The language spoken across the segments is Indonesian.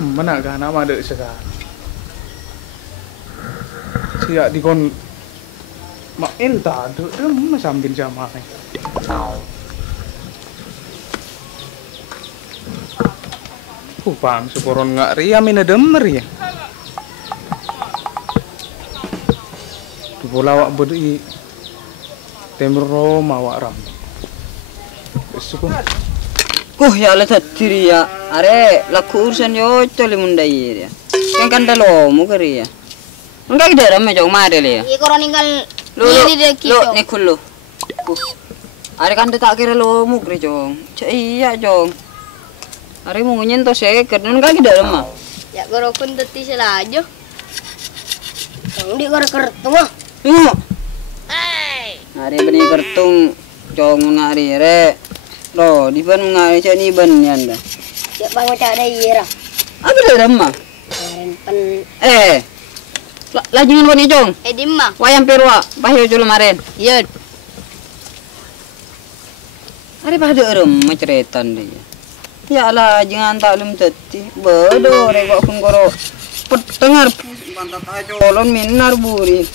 mana kan nama ada sekarang. Siap dikon main tak ada dem sambil jamaah. Pang seporon nggak ria mina demer ya. Bola wak bodi temur Roma wak ram. Suku. Ya ala tadiri ya. Are laku urusan yo tole mundai ya. Kan dalo mu kari ya. Enggak ada ram jong mare le ya. Iya koron ninggal Lo nikul lo. Are kan tak kira lo mu kari jong. Iya jong. Are mu nyentos ya kernon enggak ada ram. Ya korokun teti selajo. Di kor kertung. Are bani kertung jong ngari re. Loh, di ban ngari cak ni ban yanda. Ya bang macam ada ira. Apa dah ram? Kemarin pen. Lajingan wani jong. Dimma. Wayang perwa, bahaya jolo maren. Iya. Are bahada ram maceretan dia. Ya lah jangan tak lem teti. Bodoh rek kok kun koro. Petengar pantat ajolon minar buri.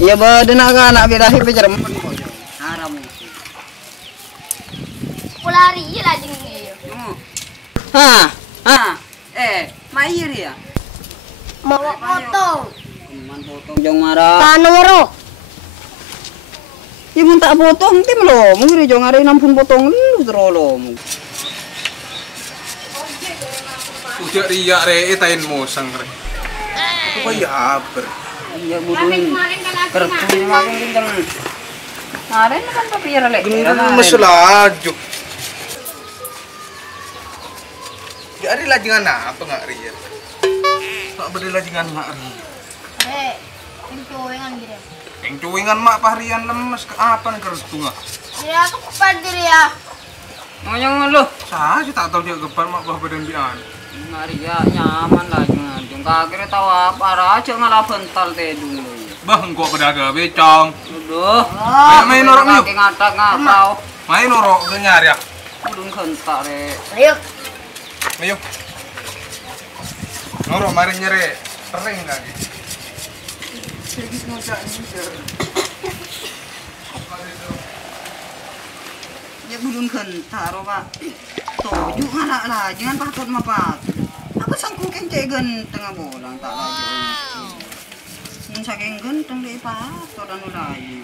Ya bade anak birahi pecerem. Haram. Pulari iya lah jengnya. Mair ya. Mau potong. Potong jong marah. Tanong ro. Ya mun tak potong tim lo, mungkin jong hari 60 potong lu terolo. Udah ria re itain mosang re. Itu kayak apa? Ya budun. Kerjanya makin kencang. Kemarin kan tapi ya lek. Masalah aja. Jadi lajingan apa nggak ria? Tak beri lajingan nggak ria. Itu yang gitu. Yang cuingan mak pahrian lemes ke apa nih kertunga? Ya aku kepan diri ya. Ngomong lu. Saya tak tahu dia gebar mak bah badan bian. Mari ya nyaman lah jangan. Jong kira tahu apa aja ngalah bental teh dulu. Bah engkau pedagang becong. Aduh. Main norok nih. Ngatak ngapau. Main norok kenyar ya. Udung kentak re. Ayo. Ayo. Norok mari nyere. Tering lagi. Sedikit ngocak nih. Ya budun kentar Pak. Toju ngalah lah, jangan patut mapat. Aku sangkung kenceng tengah bolang tak lagi. Mun saking genteng deh patut anu lagi.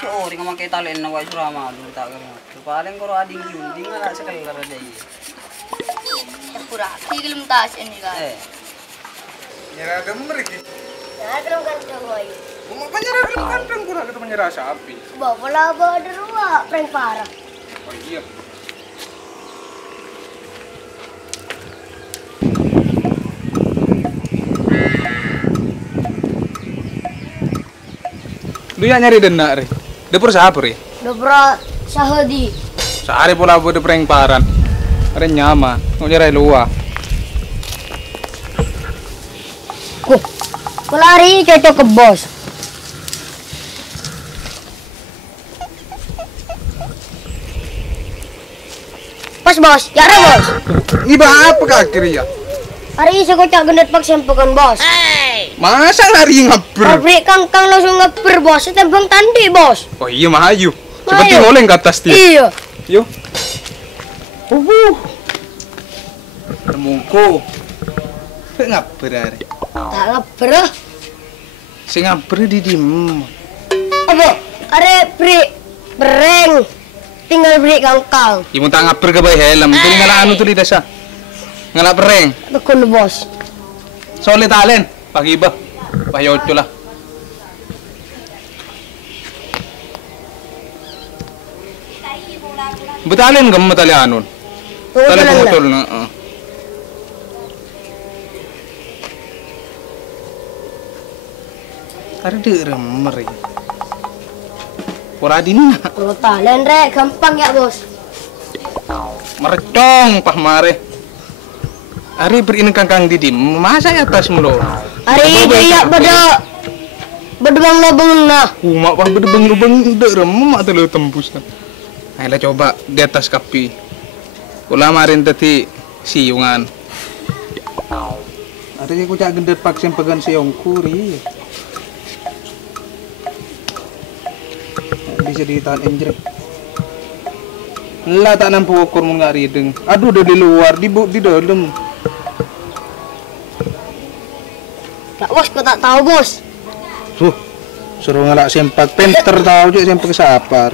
Sorry ngomake talen na wa surama lu tak kira. Paling karo ading junding ngalah sekelar aja iya. Terpura. Tigelum tas ini kan. Nyerah gemer iki. Nah, belum kan coy. Mau penyerah belum kandang kurang itu menyerah sapi. Bawa ada dua, prank parah. Oh iya. Lu yang nyari denda re. Dapur siapa re? Dobra Sahadi. Sehari pola buat prank paran. Ada nyama, mau nyari luar. Pelari cocok ke bos. Bos, ya bos. Ini bah apa kaki ya? Hari ini saya kocak gendet pak sempukan bos. Masa lari ngaper? Pabrik kangkang langsung ngaper bos, tembang tandi bos. Oh iya mah ayu. Seperti oleng ke atas dia. Iya. Yuk. Temuku. Kok ngaper hari? Tak ngaper. Sing ngaper di dim. Apa? Are beri bereng. Tinggal beri kangkang. Ibu tak ngaper ke bayi helm. Itu ngalah anu tuh di desa. Ngalah pereng. Tekun bos. Solid talen. Pagi bah. Yoco lah. Betalen gem tali anun. Tali betul na. Ada remer ya. Poradini na. Kalau talen rek gampang ya bos. Merecong pah mare. Ari berin kangkang didi. Masa ya atas mulu. Hari ini ya pada bedebang nabung nah. Mak pah bedebang lubang udah remem mak telu tembus na. Ayolah coba di atas kapi. Kula marin tadi siungan. Ada yang kucak gendet paksa pegan siong kuri. Bisa ditahan enjrek. Lah tak nampu ukur mun ngari deng. Aduh udah di luar, di dalam. Tak bos, kau tak tahu bos. Suruh ngelak sempak penter tahu juga sempak sapar.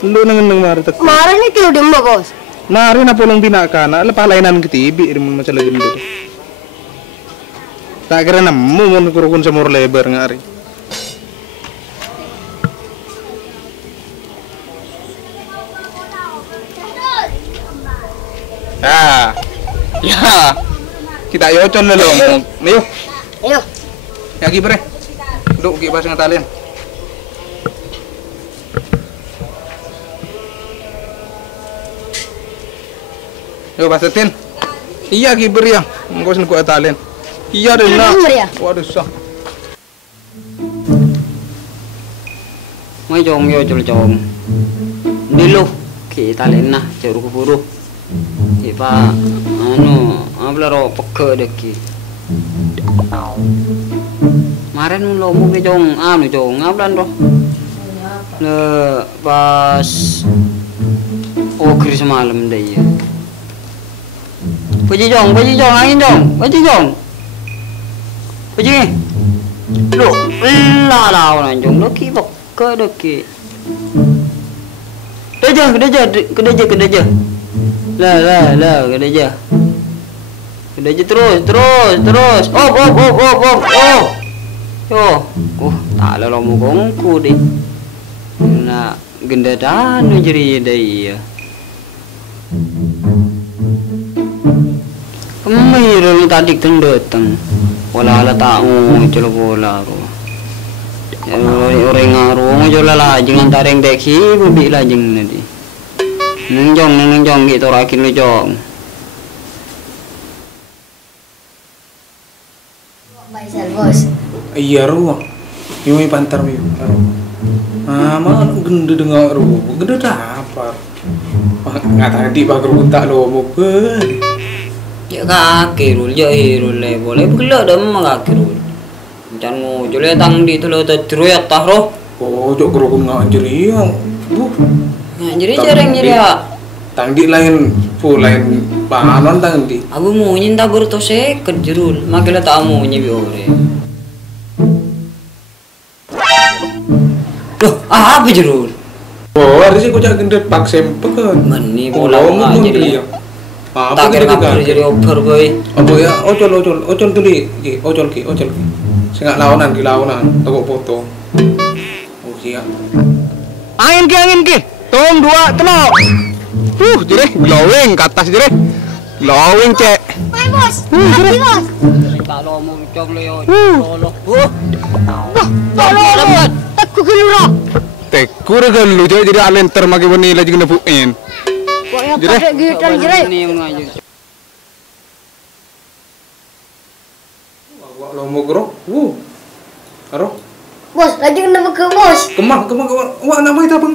Lu neng mari tek. Kemarin itu udah mbak bos. Mari na pulong binakan, lepas lainan ketibi mun masalah gendut. Tak kira nemu mun kurukun semur lebar ngari. Ya. Kita yocon lho. Ayo. Ayo. Ya ki bre. Duk ki pasang talian. Yo pasetin. Iya ki bre ya. Engko sen ku talian. Iya deh nak. Waduh sah. Mai jong yo jol jong. Dilo ki talian nah jauh kuburu. Iba ablaro peke deki. Maren lo mu ke jong jong ablan roh. Le pas okri semalam deh ya. Puji jong angin jong, puji jong. Puji. Lo la orang jong lo ki peke deki. Kedeja. Lah, gede aja terus. Oh. Yo, tak ada lomo gongku deh. Nah, genda dan jadi deh ya. Kemarin tadi datang. Wala tak mau coba bola ro. Orang ngaruh coba lah jangan taring deki bubi lah jeng nanti. Neng jong gitu rakin lu jong. Baisal bos. Iya ruang. Yumi pantar mi. Mana gende dengar ru. Gende apa? Nggak tadi bager unta lo mau beli. Ya kaki rul ya hirul le boleh begela dah memang kaki rul. Jangan ngojol ya tang di tu lo terus ya tahro. Oh jok kerukun nggak anjir ya. Jadi jarang jadi ya. Tangdi lain panon tangdi. Abu mau nyinta bertose kerjerul, makanya tak mau nyebi ore. Loh, apa jerul? Oh, ada sih kucak gendet pak sempe kan. Mani bola nggak jadi. Tak kira ngapur jadi over boy. Apa ya? Ocol tuli, ocol ki. Sengak launan, toko foto. Oh siap. Angin ki. Tong dua tenang. Jadi glowing ke atas jadi. Glowing cek. Hai bos. Hai bos. Kalau mau coba yo. Tolong. Takku kelura. Tekur kan lu jadi alenter maki bani lagi kena puin. Kok yang pakai gitar jadi. Ini yang ngajak. Lo mau gerok? Aro. Bos, lagi kena ke bos. Kemang. Wah namanya tabung.